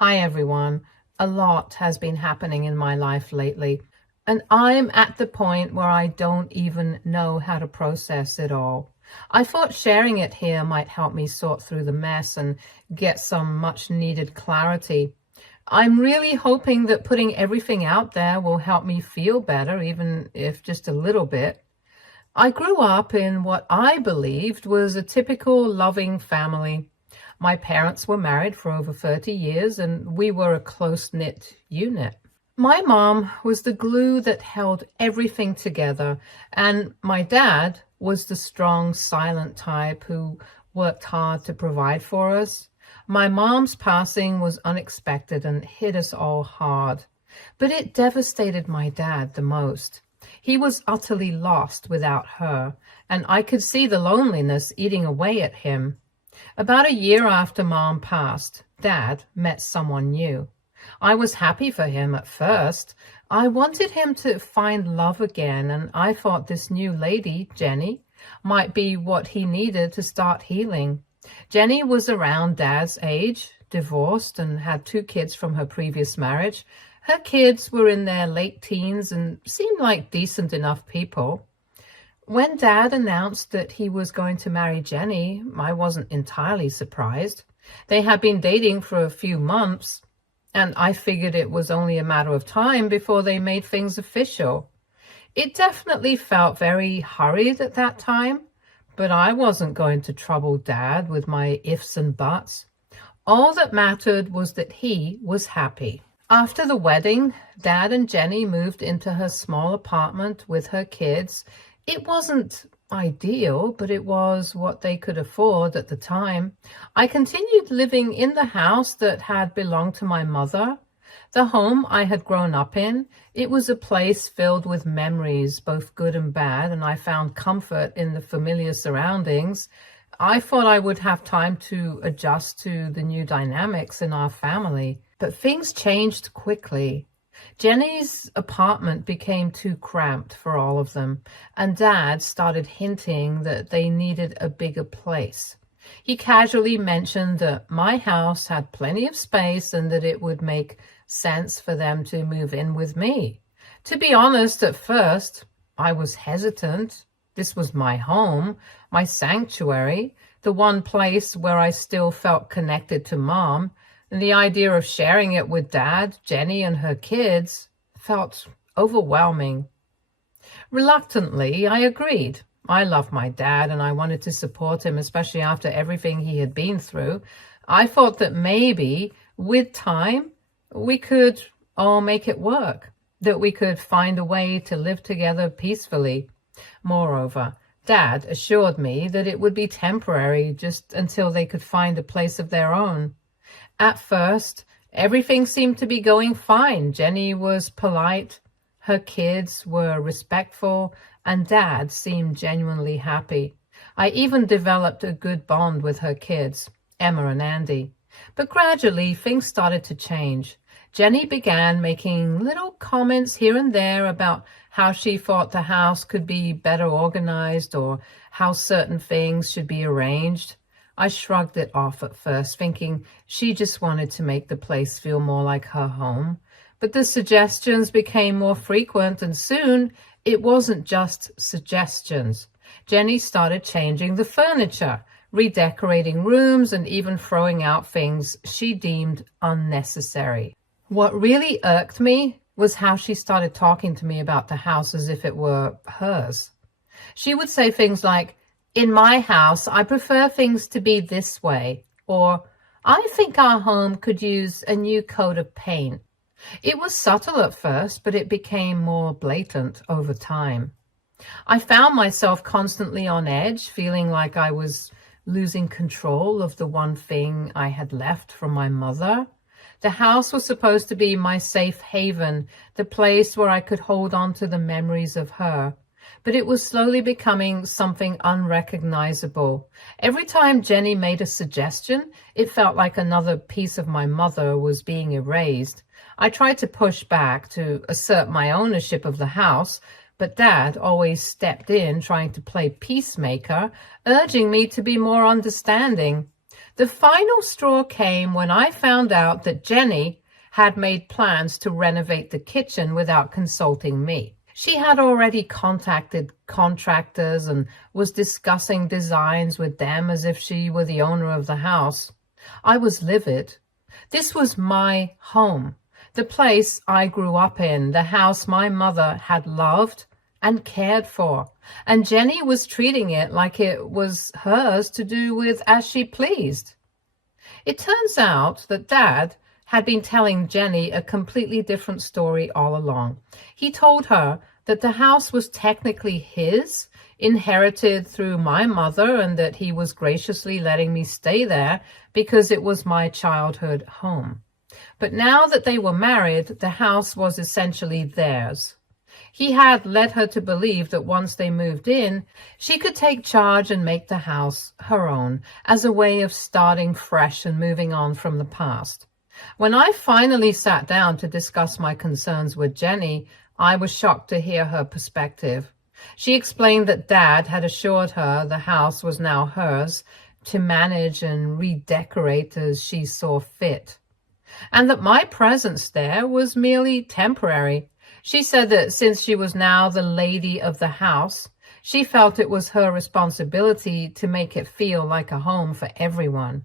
Hi, everyone. A lot has been happening in my life lately, and I'm at the point where I don't even know how to process it all. I thought sharing it here might help me sort through the mess and get some much needed clarity. I'm really hoping that putting everything out there will help me feel better, even if just a little bit. I grew up in what I believed was a typical loving family. My parents were married for over 30 years and we were a close-knit unit. My mom was the glue that held everything together, and my dad was the strong, silent type who worked hard to provide for us. My mom's passing was unexpected and hit us all hard, but it devastated my dad the most. He was utterly lost without her, and I could see the loneliness eating away at him. About a year after Mom passed, Dad met someone new. I was happy for him at first. I wanted him to find love again, and I thought this new lady, Jenny, might be what he needed to start healing. Jenny was around Dad's age, divorced, and had 2 kids from her previous marriage. Her kids were in their late teens and seemed like decent enough people. When Dad announced that he was going to marry Jenny, I wasn't entirely surprised. They had been dating for a few months, and I figured it was only a matter of time before they made things official. It definitely felt very hurried at that time, but I wasn't going to trouble Dad with my ifs and buts. All that mattered was that he was happy. After the wedding, Dad and Jenny moved into her small apartment with her kids. It wasn't ideal, but it was what they could afford at the time. I continued living in the house that had belonged to my mother, the home I had grown up in. It was a place filled with memories, both good and bad, and I found comfort in the familiar surroundings. I thought I would have time to adjust to the new dynamics in our family, but things changed quickly. Jenny's apartment became too cramped for all of them, and Dad started hinting that they needed a bigger place. He casually mentioned that my house had plenty of space and that it would make sense for them to move in with me. To be honest, at first, I was hesitant. This was my home, my sanctuary, the one place where I still felt connected to Mom. And the idea of sharing it with Dad, Jenny, and her kids felt overwhelming. Reluctantly, I agreed. I loved my dad and I wanted to support him, especially after everything he had been through. I thought that maybe, with time, we could all make it work, that we could find a way to live together peacefully. Moreover, Dad assured me that it would be temporary, just until they could find a place of their own. At first, everything seemed to be going fine. Jenny was polite, her kids were respectful, and Dad seemed genuinely happy. I even developed a good bond with her kids, Emma and Andy. But gradually, things started to change. Jenny began making little comments here and there about how she thought the house could be better organized or how certain things should be arranged. I shrugged it off at first, thinking she just wanted to make the place feel more like her home. But the suggestions became more frequent, and soon it wasn't just suggestions. Jenny started changing the furniture, redecorating rooms, and even throwing out things she deemed unnecessary. What really irked me was how she started talking to me about the house as if it were hers. She would say things like, "In my house, I prefer things to be this way," or "I think our home could use a new coat of paint." It was subtle at first, but it became more blatant over time. I found myself constantly on edge, feeling like I was losing control of the one thing I had left from my mother. The house was supposed to be my safe haven, the place where I could hold on to the memories of her. But it was slowly becoming something unrecognizable. Every time Jenny made a suggestion, it felt like another piece of my mother was being erased. I tried to push back to assert my ownership of the house, but Dad always stepped in, trying to play peacemaker, urging me to be more understanding. The final straw came when I found out that Jenny had made plans to renovate the kitchen without consulting me. She had already contacted contractors and was discussing designs with them as if she were the owner of the house. I was livid. This was my home, the place I grew up in, the house my mother had loved and cared for, and Jenny was treating it like it was hers to do with as she pleased. It turns out that Dad had been telling Jenny a completely different story all along. He told her that the house was technically his, inherited through my mother, and that he was graciously letting me stay there because it was my childhood home. But now that they were married, the house was essentially theirs. He had led her to believe that once they moved in, she could take charge and make the house her own, as a way of starting fresh and moving on from the past. When I finally sat down to discuss my concerns with Jenny, I was shocked to hear her perspective. She explained that Dad had assured her the house was now hers to manage and redecorate as she saw fit, and that my presence there was merely temporary. She said that since she was now the lady of the house, she felt it was her responsibility to make it feel like a home for everyone.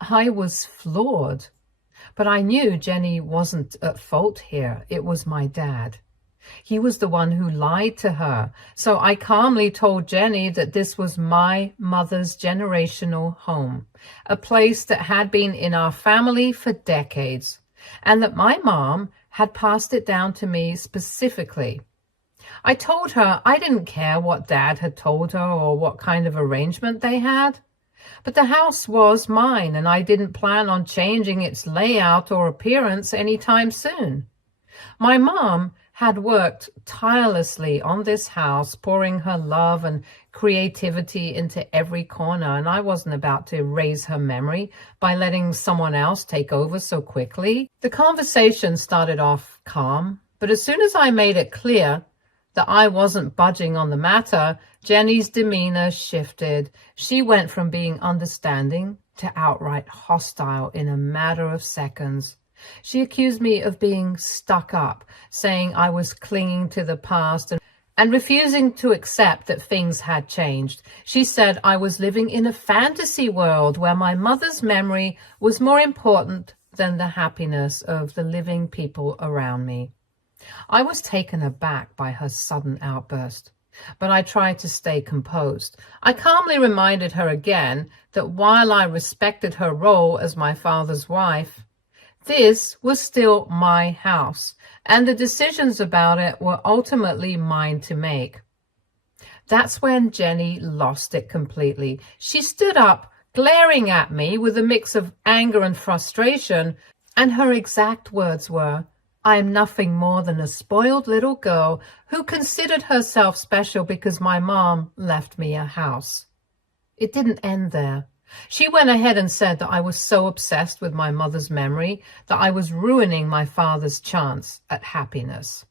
I was floored, but I knew Jenny wasn't at fault here. It was my dad. He was the one who lied to her, so I calmly told Jenny that this was my mother's generational home, a place that had been in our family for decades, and that my mom had passed it down to me specifically. I told her I didn't care what Dad had told her or what kind of arrangement they had, but the house was mine, and I didn't plan on changing its layout or appearance anytime soon. My mom had worked tirelessly on this house, pouring her love and creativity into every corner, and I wasn't about to erase her memory by letting someone else take over so quickly. The conversation started off calm, but as soon as I made it clear that I wasn't budging on the matter, Jenny's demeanor shifted. She went from being understanding to outright hostile in a matter of seconds. She accused me of being stuck up, saying I was clinging to the past and refusing to accept that things had changed. She said I was living in a fantasy world where my mother's memory was more important than the happiness of the living people around me. I was taken aback by her sudden outburst, but I tried to stay composed. I calmly reminded her again that while I respected her role as my father's wife, this was still my house, and the decisions about it were ultimately mine to make. That's when Jenny lost it completely. She stood up, glaring at me with a mix of anger and frustration, and her exact words were, "I am nothing more than a spoiled little girl who considered herself special because my mom left me a house." It didn't end there. She went ahead and said that I was so obsessed with my mother's memory that I was ruining my father's chance at happiness.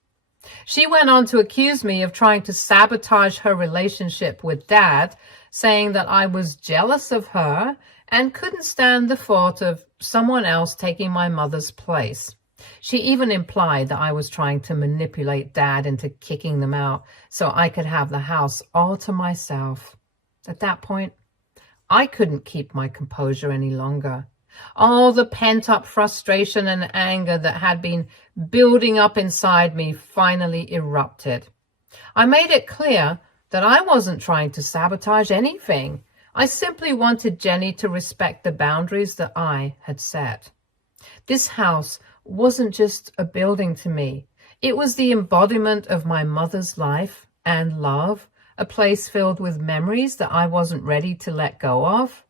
She went on to accuse me of trying to sabotage her relationship with Dad, saying that I was jealous of her and couldn't stand the thought of someone else taking my mother's place. She even implied that I was trying to manipulate Dad into kicking them out so I could have the house all to myself. At that point, I couldn't keep my composure any longer. All the pent-up frustration and anger that had been building up inside me finally erupted. I made it clear that I wasn't trying to sabotage anything. I simply wanted Jenny to respect the boundaries that I had set. This house wasn't just a building to me. It was the embodiment of my mother's life and love, a place filled with memories that I wasn't ready to let go of.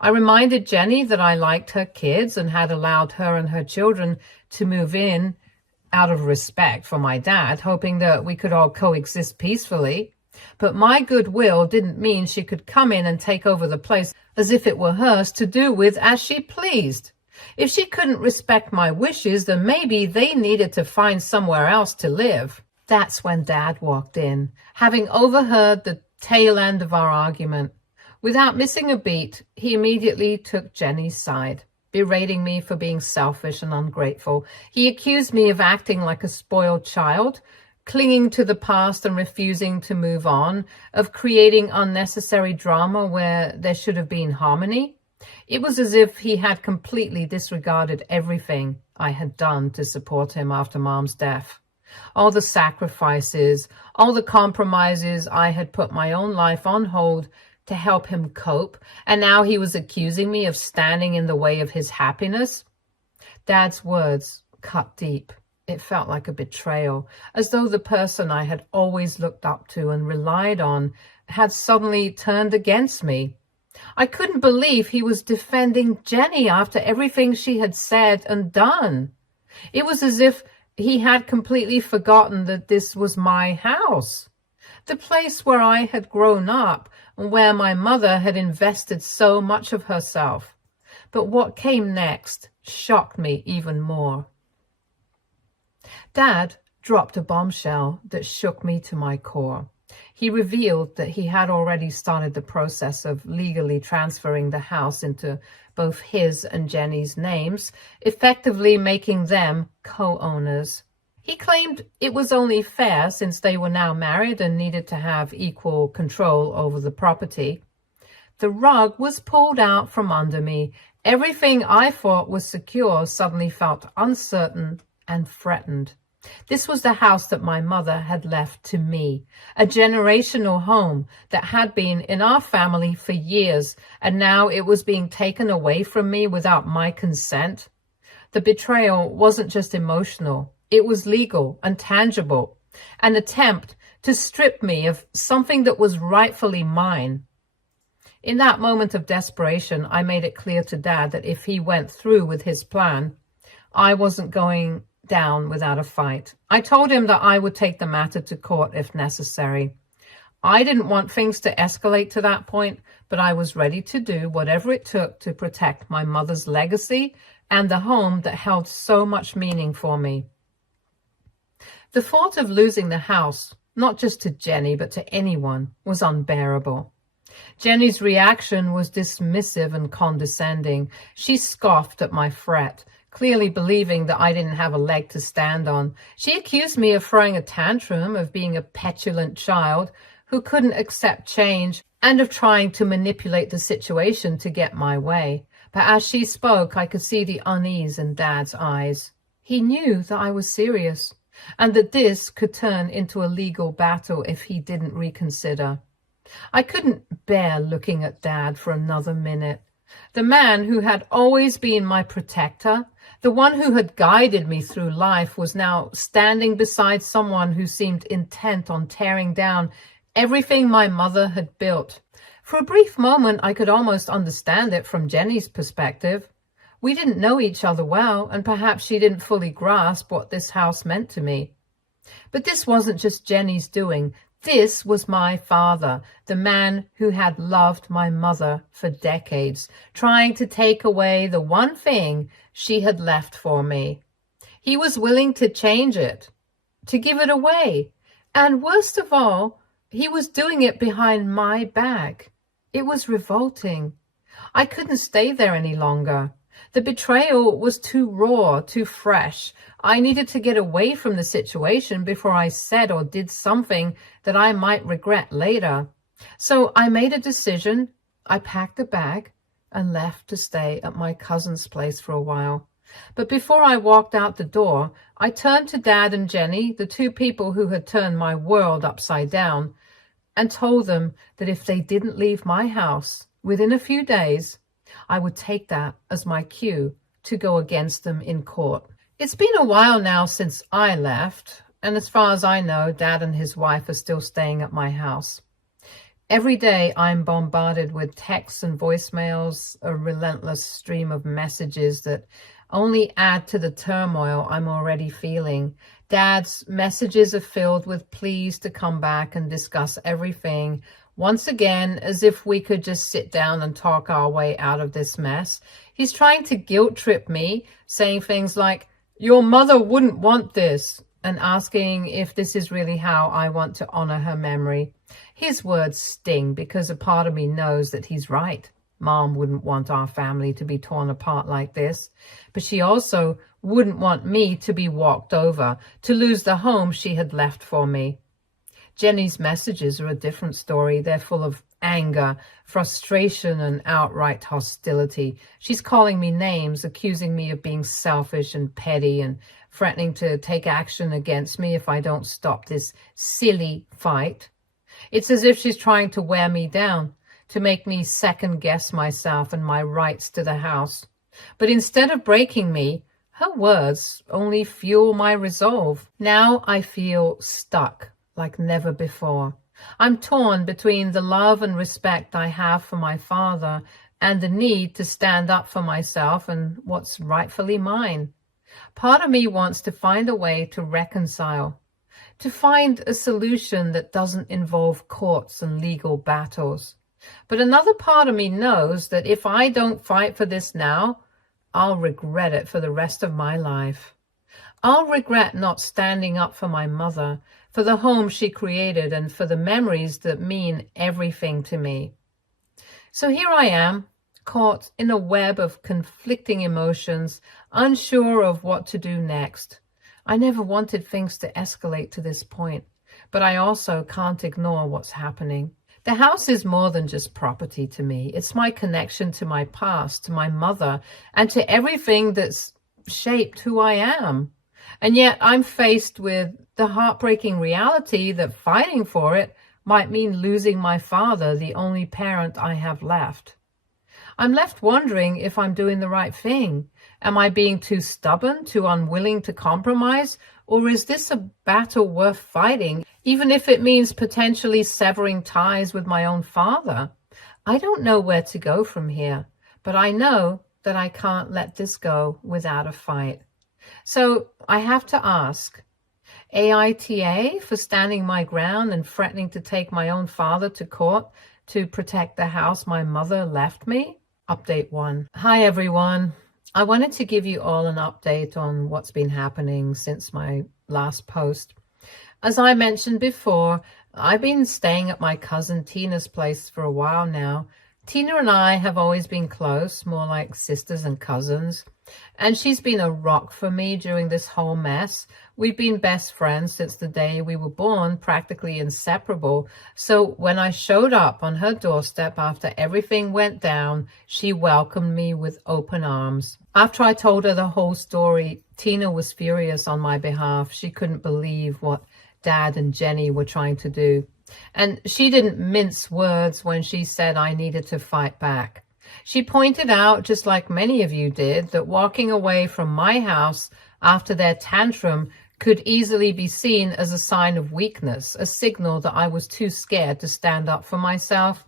I reminded Jenny that I liked her kids and had allowed her and her children to move in out of respect for my dad, hoping that we could all coexist peacefully. But my goodwill didn't mean she could come in and take over the place as if it were hers to do with as she pleased. If she couldn't respect my wishes, then maybe they needed to find somewhere else to live. That's when Dad walked in, having overheard the tail end of our argument. Without missing a beat, he immediately took Jenny's side, berating me for being selfish and ungrateful. He accused me of acting like a spoiled child, clinging to the past and refusing to move on, of creating unnecessary drama where there should have been harmony. It was as if he had completely disregarded everything I had done to support him after Mom's death. All the sacrifices, all the compromises I had put my own life on hold to help him cope, and now he was accusing me of standing in the way of his happiness. Dad's words cut deep. It felt like a betrayal, as though the person I had always looked up to and relied on had suddenly turned against me. I couldn't believe he was defending Jenny after everything she had said and done. It was as if he had completely forgotten that this was my house, the place where I had grown up and where my mother had invested so much of herself. But what came next shocked me even more. Dad dropped a bombshell that shook me to my core. He revealed that he had already started the process of legally transferring the house into both his and Jenny's names, effectively making them co-owners. He claimed it was only fair since they were now married and needed to have equal control over the property. The rug was pulled out from under me. Everything I thought was secure suddenly felt uncertain and threatened. This was the house that my mother had left to me, a generational home that had been in our family for years, and now it was being taken away from me without my consent. The betrayal wasn't just emotional, it was legal and tangible, an attempt to strip me of something that was rightfully mine. In that moment of desperation, I made it clear to Dad that if he went through with his plan, I wasn't going down without a fight. I told him that I would take the matter to court if necessary. I didn't want things to escalate to that point, but I was ready to do whatever it took to protect my mother's legacy and the home that held so much meaning for me. The thought of losing the house, not just to Jenny, but to anyone, was unbearable. Jenny's reaction was dismissive and condescending. She scoffed at my threat, clearly believing that I didn't have a leg to stand on. She accused me of throwing a tantrum, of being a petulant child who couldn't accept change, and of trying to manipulate the situation to get my way. But as she spoke, I could see the unease in Dad's eyes. He knew that I was serious, and that this could turn into a legal battle if he didn't reconsider. I couldn't bear looking at Dad for another minute. The man who had always been my protector, the one who had guided me through life, was now standing beside someone who seemed intent on tearing down everything my mother had built. For a brief moment, I could almost understand it from Jenny's perspective. We didn't know each other well, and perhaps she didn't fully grasp what this house meant to me. But this wasn't just Jenny's doing. This was my father, the man who had loved my mother for decades, trying to take away the one thing she had left for me. He was willing to change it, to give it away. And worst of all, he was doing it behind my back. It was revolting. I couldn't stay there any longer. The betrayal was too raw, too fresh. I needed to get away from the situation before I said or did something that I might regret later. So I made a decision. I packed a bag and left to stay at my cousin's place for a while. But before I walked out the door, I turned to Dad and Jenny, the two people who had turned my world upside down, and told them that if they didn't leave my house within a few days, I would take that as my cue to go against them in court. It's been a while now since I left, and as far as I know, Dad and his wife are still staying at my house. Every day I'm bombarded with texts and voicemails, a relentless stream of messages that only add to the turmoil I'm already feeling. Dad's messages are filled with pleas to come back and discuss everything, once again, as if we could just sit down and talk our way out of this mess. He's trying to guilt trip me, saying things like, "Your mother wouldn't want this," and asking if this is really how I want to honor her memory. His words sting because a part of me knows that he's right. Mom wouldn't want our family to be torn apart like this, but she also wouldn't want me to be walked over, to lose the home she had left for me. Jenny's messages are a different story. They're full of anger, frustration, and outright hostility. She's calling me names, accusing me of being selfish and petty, and threatening to take action against me if I don't stop this silly fight. It's as if she's trying to wear me down, to make me second-guess myself and my rights to the house. But instead of breaking me, her words only fuel my resolve. Now I feel stuck like never before. I'm torn between the love and respect I have for my father and the need to stand up for myself and what's rightfully mine. Part of me wants to find a way to reconcile, to find a solution that doesn't involve courts and legal battles. But another part of me knows that if I don't fight for this now, I'll regret it for the rest of my life. I'll regret not standing up for my mother, for the home she created, and for the memories that mean everything to me. So here I am, caught in a web of conflicting emotions, unsure of what to do next. I never wanted things to escalate to this point, but I also can't ignore what's happening. The house is more than just property to me. It's my connection to my past, to my mother, and to everything that's shaped who I am. And yet I'm faced with the heartbreaking reality that fighting for it might mean losing my father, the only parent I have left. I'm left wondering if I'm doing the right thing. Am I being too stubborn, too unwilling to compromise? Or is this a battle worth fighting, even if it means potentially severing ties with my own father? I don't know where to go from here, but I know that I can't let this go without a fight. So I have to ask, AITA for standing my ground and threatening to take my own father to court to protect the house my mother left me? Update 1. Hi everyone. I wanted to give you all an update on what's been happening since my last post. As I mentioned before, I've been staying at my cousin Tina's place for a while now. Tina and I have always been close, more like sisters and cousins, and she's been a rock for me during this whole mess. We've been best friends since the day we were born, practically inseparable. So when I showed up on her doorstep after everything went down, she welcomed me with open arms. After I told her the whole story, Tina was furious on my behalf. She couldn't believe what Dad and Jenny were trying to do. And she didn't mince words when she said I needed to fight back. She pointed out, just like many of you did, that walking away from my house after their tantrum could easily be seen as a sign of weakness, a signal that I was too scared to stand up for myself.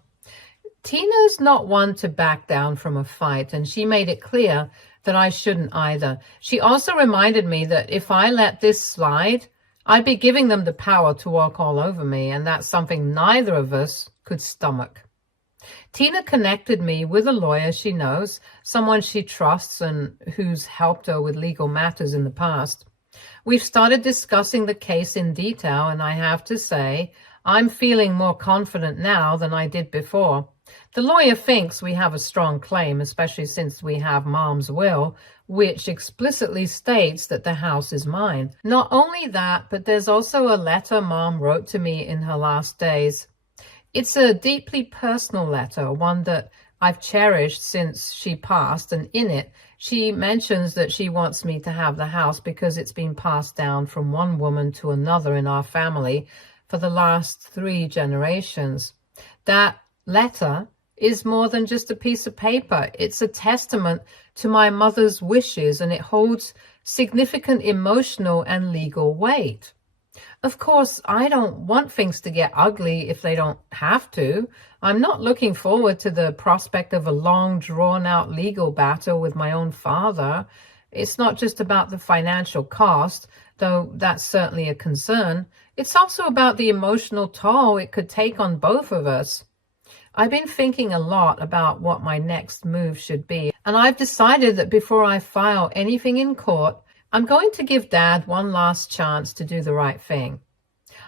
Tina's not one to back down from a fight, and she made it clear that I shouldn't either. She also reminded me that if I let this slide, I'd be giving them the power to walk all over me, and that's something neither of us could stomach. Tina connected me with a lawyer she knows, someone she trusts and who's helped her with legal matters in the past. We've started discussing the case in detail, and I have to say, I'm feeling more confident now than I did before. The lawyer thinks we have a strong claim, especially since we have Mom's will, which explicitly states that the house is mine. Not only that, but there's also a letter Mom wrote to me in her last days. It's a deeply personal letter, one that I've cherished since she passed, and in it, she mentions that she wants me to have the house because it's been passed down from one woman to another in our family for the last 3 generations. That letter is more than just a piece of paper. It's a testament to my mother's wishes, and it holds significant emotional and legal weight. Of course, I don't want things to get ugly if they don't have to. I'm not looking forward to the prospect of a long, drawn-out legal battle with my own father. It's not just about the financial cost, though that's certainly a concern. It's also about the emotional toll it could take on both of us. I've been thinking a lot about what my next move should be, and I've decided that before I file anything in court, I'm going to give Dad one last chance to do the right thing.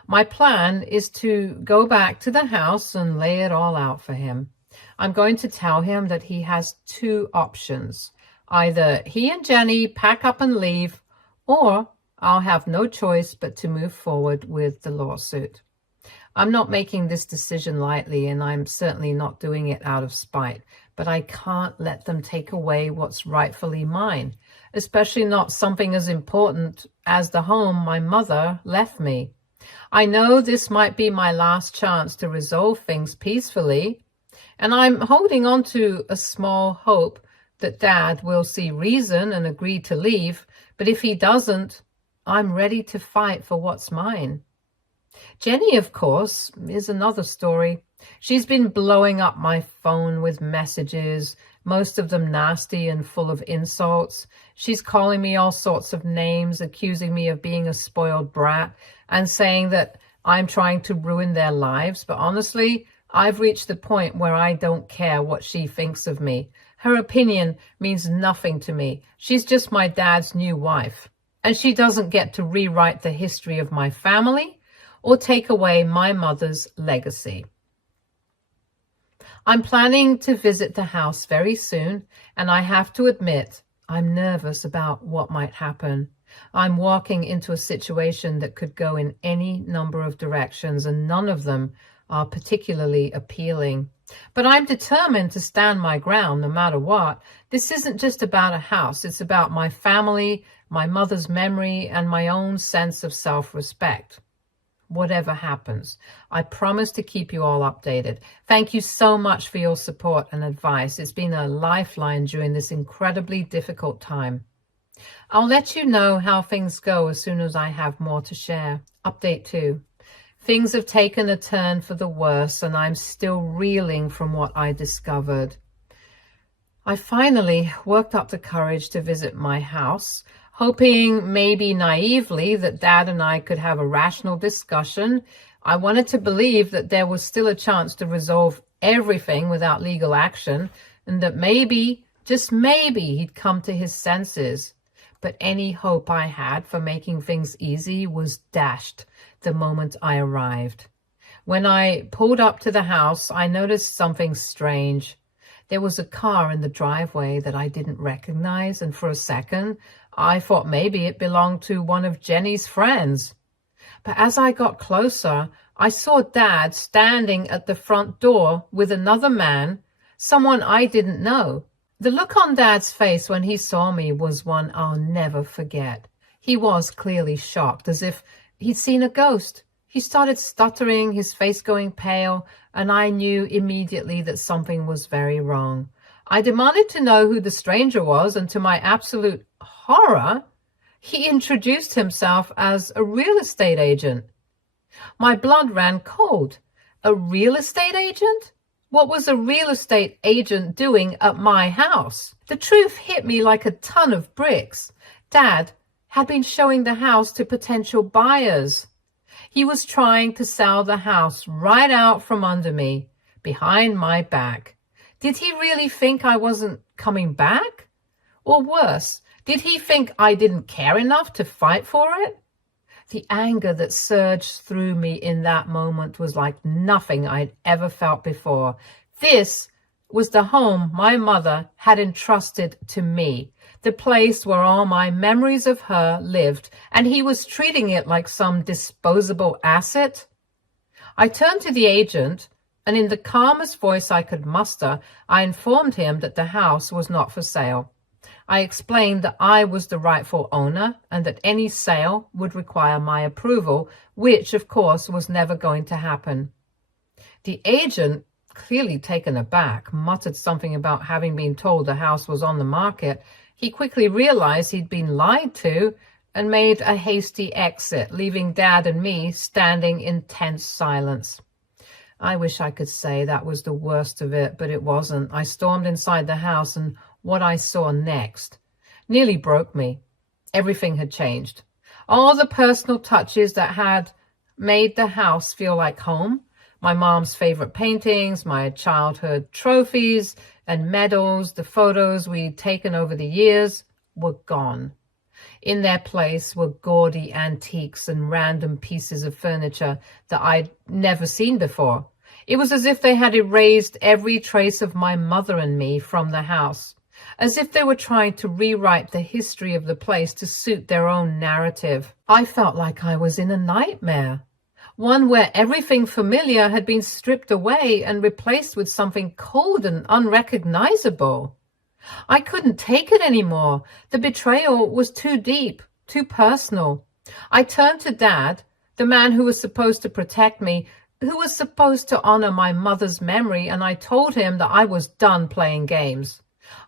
My plan is to go back to the house and lay it all out for him. I'm going to tell him that he has two options. Either he and Jenny pack up and leave, or I'll have no choice but to move forward with the lawsuit. I'm not making this decision lightly, and I'm certainly not doing it out of spite, but I can't let them take away what's rightfully mine, especially not something as important as the home my mother left me. I know this might be my last chance to resolve things peacefully, and I'm holding on to a small hope that Dad will see reason and agree to leave, but if he doesn't, I'm ready to fight for what's mine. Jenny, of course, is another story. She's been blowing up my phone with messages, most of them nasty and full of insults. She's calling me all sorts of names, accusing me of being a spoiled brat, and saying that I'm trying to ruin their lives. But honestly, I've reached the point where I don't care what she thinks of me. Her opinion means nothing to me. She's just my dad's new wife, and she doesn't get to rewrite the history of my family or take away my mother's legacy. I'm planning to visit the house very soon, and I have to admit, I'm nervous about what might happen. I'm walking into a situation that could go in any number of directions, and none of them are particularly appealing. But I'm determined to stand my ground no matter what. This isn't just about a house. It's about my family, my mother's memory, and my own sense of self-respect. Whatever happens, I promise to keep you all updated. Thank you so much for your support and advice. It's been a lifeline during this incredibly difficult time. I'll let you know how things go as soon as I have more to share. Update 2. Things have taken a turn for the worse, and I'm still reeling from what I discovered. I finally worked up the courage to visit my house, hoping maybe naively that Dad and I could have a rational discussion. I wanted to believe that there was still a chance to resolve everything without legal action, and that maybe, just maybe, he'd come to his senses. But any hope I had for making things easy was dashed the moment I arrived. When I pulled up to the house, I noticed something strange. There was a car in the driveway that I didn't recognize, and for a second, I thought maybe it belonged to one of Jenny's friends. But as I got closer, I saw Dad standing at the front door with another man, someone I didn't know. The look on Dad's face when he saw me was one I'll never forget. He was clearly shocked, as if he'd seen a ghost. He started stuttering, his face going pale, and I knew immediately that something was very wrong. I demanded to know who the stranger was, and to my absolute horror, he introduced himself as a real estate agent. My blood ran cold. A real estate agent? What was a real estate agent doing at my house? The truth hit me like a ton of bricks. Dad had been showing the house to potential buyers. He was trying to sell the house right out from under me, behind my back. Did he really think I wasn't coming back? Or worse, did he think I didn't care enough to fight for it? The anger that surged through me in that moment was like nothing I'd ever felt before. This was the home my mother had entrusted to me, the place where all my memories of her lived, and he was treating it like some disposable asset. I turned to the agent, and in the calmest voice I could muster, I informed him that the house was not for sale. I explained that I was the rightful owner and that any sale would require my approval, which, of course, was never going to happen. The agent, clearly taken aback, muttered something about having been told the house was on the market. He quickly realized he'd been lied to and made a hasty exit, leaving Dad and me standing in tense silence. I wish I could say that was the worst of it, but it wasn't. I stormed inside the house, and what I saw next nearly broke me. Everything had changed. All the personal touches that had made the house feel like home, my mom's favorite paintings, my childhood trophies and medals, the photos we'd taken over the years, were gone. In their place were gaudy antiques and random pieces of furniture that I'd never seen before. It was as if they had erased every trace of my mother and me from the house, as if they were trying to rewrite the history of the place to suit their own narrative. I felt like I was in a nightmare, one where everything familiar had been stripped away and replaced with something cold and unrecognizable. I couldn't take it anymore. The betrayal was too deep, too personal. I turned to Dad, the man who was supposed to protect me, who was supposed to honor my mother's memory, and I told him that I was done playing games.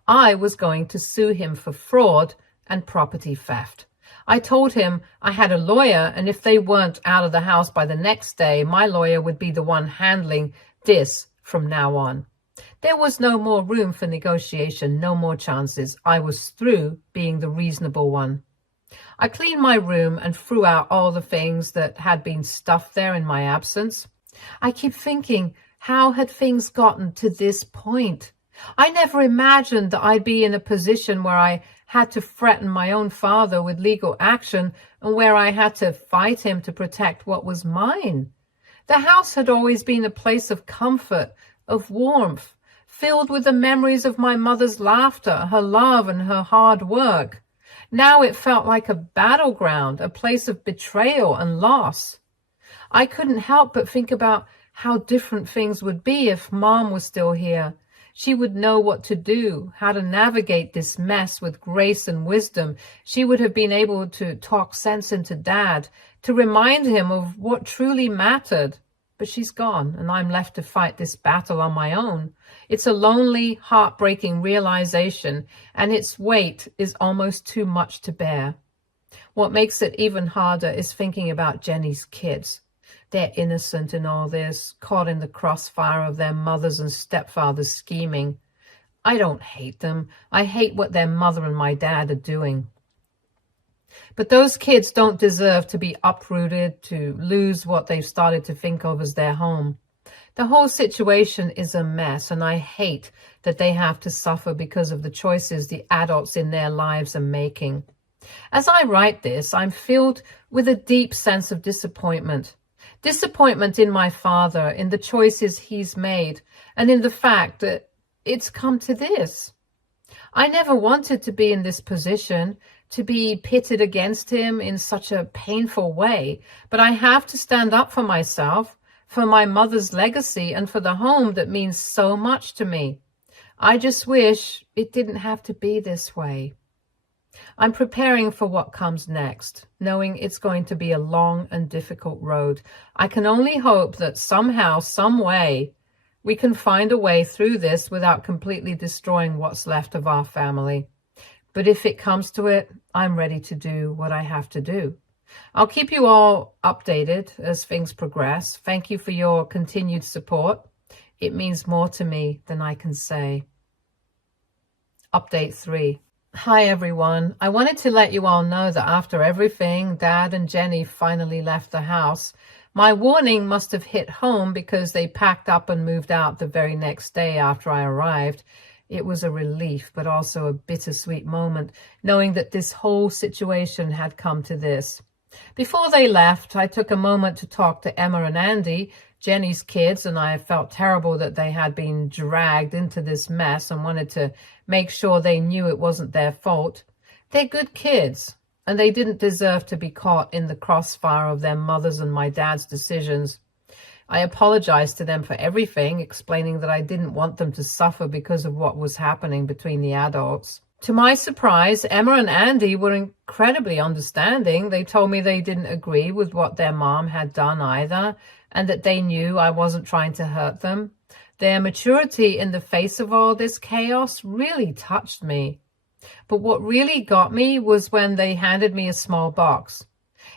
I was going to sue him for fraud and property theft. I told him I had a lawyer, and if they weren't out of the house by the next day, my lawyer would be the one handling this from now on. There was no more room for negotiation, no more chances. I was through being the reasonable one. I cleaned my room and threw out all the things that had been stuffed there in my absence. I keep thinking, how had things gotten to this point? I never imagined that I'd be in a position where I had to threaten my own father with legal action and where I had to fight him to protect what was mine. The house had always been a place of comfort, of warmth, filled with the memories of my mother's laughter, her love, and her hard work. Now it felt like a battleground, a place of betrayal and loss. I couldn't help but think about how different things would be if Mom was still here. She would know what to do, how to navigate this mess with grace and wisdom. She would have been able to talk sense into Dad, to remind him of what truly mattered. But she's gone, and I'm left to fight this battle on my own. It's a lonely, heartbreaking realization, and its weight is almost too much to bear. What makes it even harder is thinking about Jenny's kids. They're innocent in all this, caught in the crossfire of their mothers and stepfathers' scheming. I don't hate them. I hate what their mother and my dad are doing. But those kids don't deserve to be uprooted, to lose what they've started to think of as their home. The whole situation is a mess, and I hate that they have to suffer because of the choices the adults in their lives are making. As I write this, I'm filled with a deep sense of disappointment. Disappointment in my father, in the choices he's made, and in the fact that it's come to this. I never wanted to be in this position, to be pitted against him in such a painful way, but I have to stand up for myself, for my mother's legacy, and for the home that means so much to me. I just wish it didn't have to be this way. I'm preparing for what comes next, knowing it's going to be a long and difficult road. I can only hope that somehow, some way, we can find a way through this without completely destroying what's left of our family. But if it comes to it, I'm ready to do what I have to do. I'll keep you all updated as things progress. Thank you for your continued support. It means more to me than I can say. Update 3. Hi everyone. I wanted to let you all know that after everything, Dad and Jenny finally left the house. My warning must have hit home because they packed up and moved out the very next day after I arrived. It was a relief, but also a bittersweet moment, knowing that this whole situation had come to this. Before they left, I took a moment to talk to Emma and Andy, Jenny's kids, and I felt terrible that they had been dragged into this mess and wanted to make sure they knew it wasn't their fault. They're good kids, and they didn't deserve to be caught in the crossfire of their mother's and my dad's decisions. I apologized to them for everything, explaining that I didn't want them to suffer because of what was happening between the adults. To my surprise, Emma and Andy were incredibly understanding. They told me they didn't agree with what their mom had done either, and that they knew I wasn't trying to hurt them. Their maturity in the face of all this chaos really touched me. But what really got me was when they handed me a small box.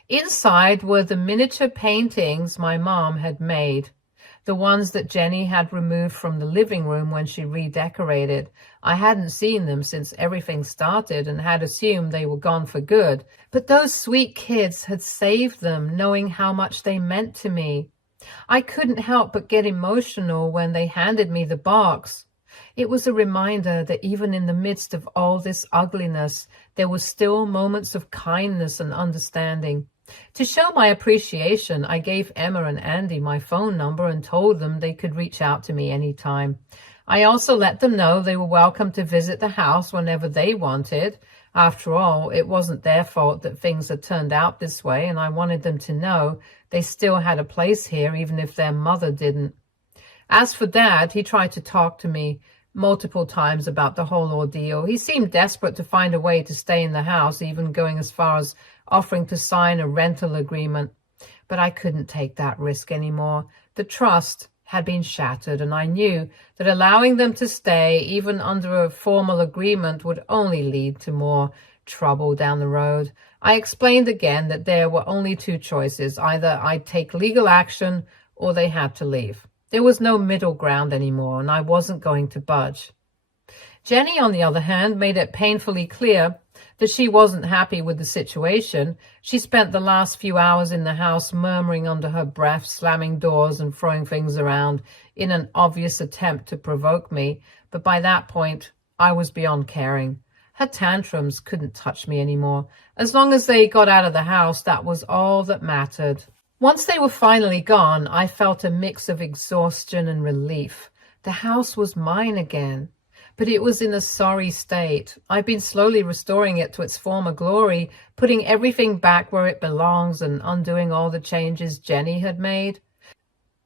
Inside were the miniature paintings my mom had made, the ones that Jenny had removed from the living room when she redecorated. I hadn't seen them since everything started and had assumed they were gone for good. But those sweet kids had saved them, knowing how much they meant to me. I couldn't help but get emotional when they handed me the box. It was a reminder that even in the midst of all this ugliness, there were still moments of kindness and understanding. To show my appreciation, I gave Emma and Andy my phone number and told them they could reach out to me anytime. I also let them know they were welcome to visit the house whenever they wanted. After all, it wasn't their fault that things had turned out this way, and I wanted them to know they still had a place here, even if their mother didn't. As for Dad, he tried to talk to me multiple times about the whole ordeal. He seemed desperate to find a way to stay in the house, even going as far as offering to sign a rental agreement. But I couldn't take that risk anymore. The trust had been shattered, and I knew that allowing them to stay, even under a formal agreement, would only lead to more trouble down the road. I explained again that there were only two choices. Either I'd take legal action or they had to leave. There was no middle ground anymore, and I wasn't going to budge. Jenny, on the other hand, made it painfully clear that she wasn't happy with the situation. She spent the last few hours in the house murmuring under her breath, slamming doors and throwing things around in an obvious attempt to provoke me. But by that point, I was beyond caring. Her tantrums couldn't touch me anymore. As long as they got out of the house, that was all that mattered. Once they were finally gone, I felt a mix of exhaustion and relief. The house was mine again, but it was in a sorry state. I've been slowly restoring it to its former glory, putting everything back where it belongs and undoing all the changes Jenny had made.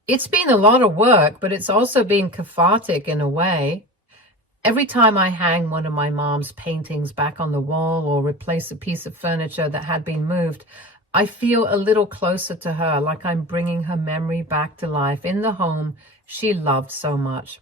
It's been a lot of work, but it's also been cathartic in a way. Every time I hang one of my mom's paintings back on the wall or replace a piece of furniture that had been moved, I feel a little closer to her, like I'm bringing her memory back to life in the home she loved so much.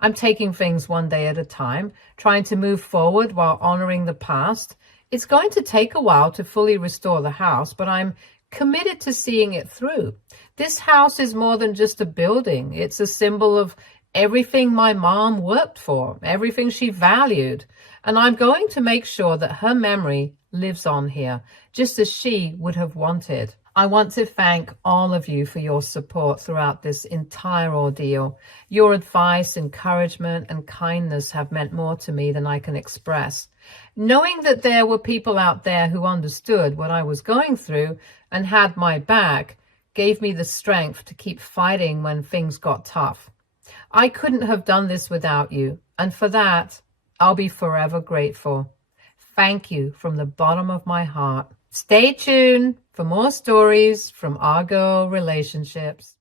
I'm taking things one day at a time, trying to move forward while honoring the past. It's going to take a while to fully restore the house, but I'm committed to seeing it through. This house is more than just a building. It's a symbol of everything my mom worked for, everything she valued, and I'm going to make sure that her memory lives on here, just as she would have wanted. I want to thank all of you for your support throughout this entire ordeal. Your advice, encouragement, and kindness have meant more to me than I can express. Knowing that there were people out there who understood what I was going through and had my back gave me the strength to keep fighting when things got tough. I couldn't have done this without you, and for that, I'll be forever grateful. Thank you from the bottom of my heart. Stay tuned for more stories from our girl relationships.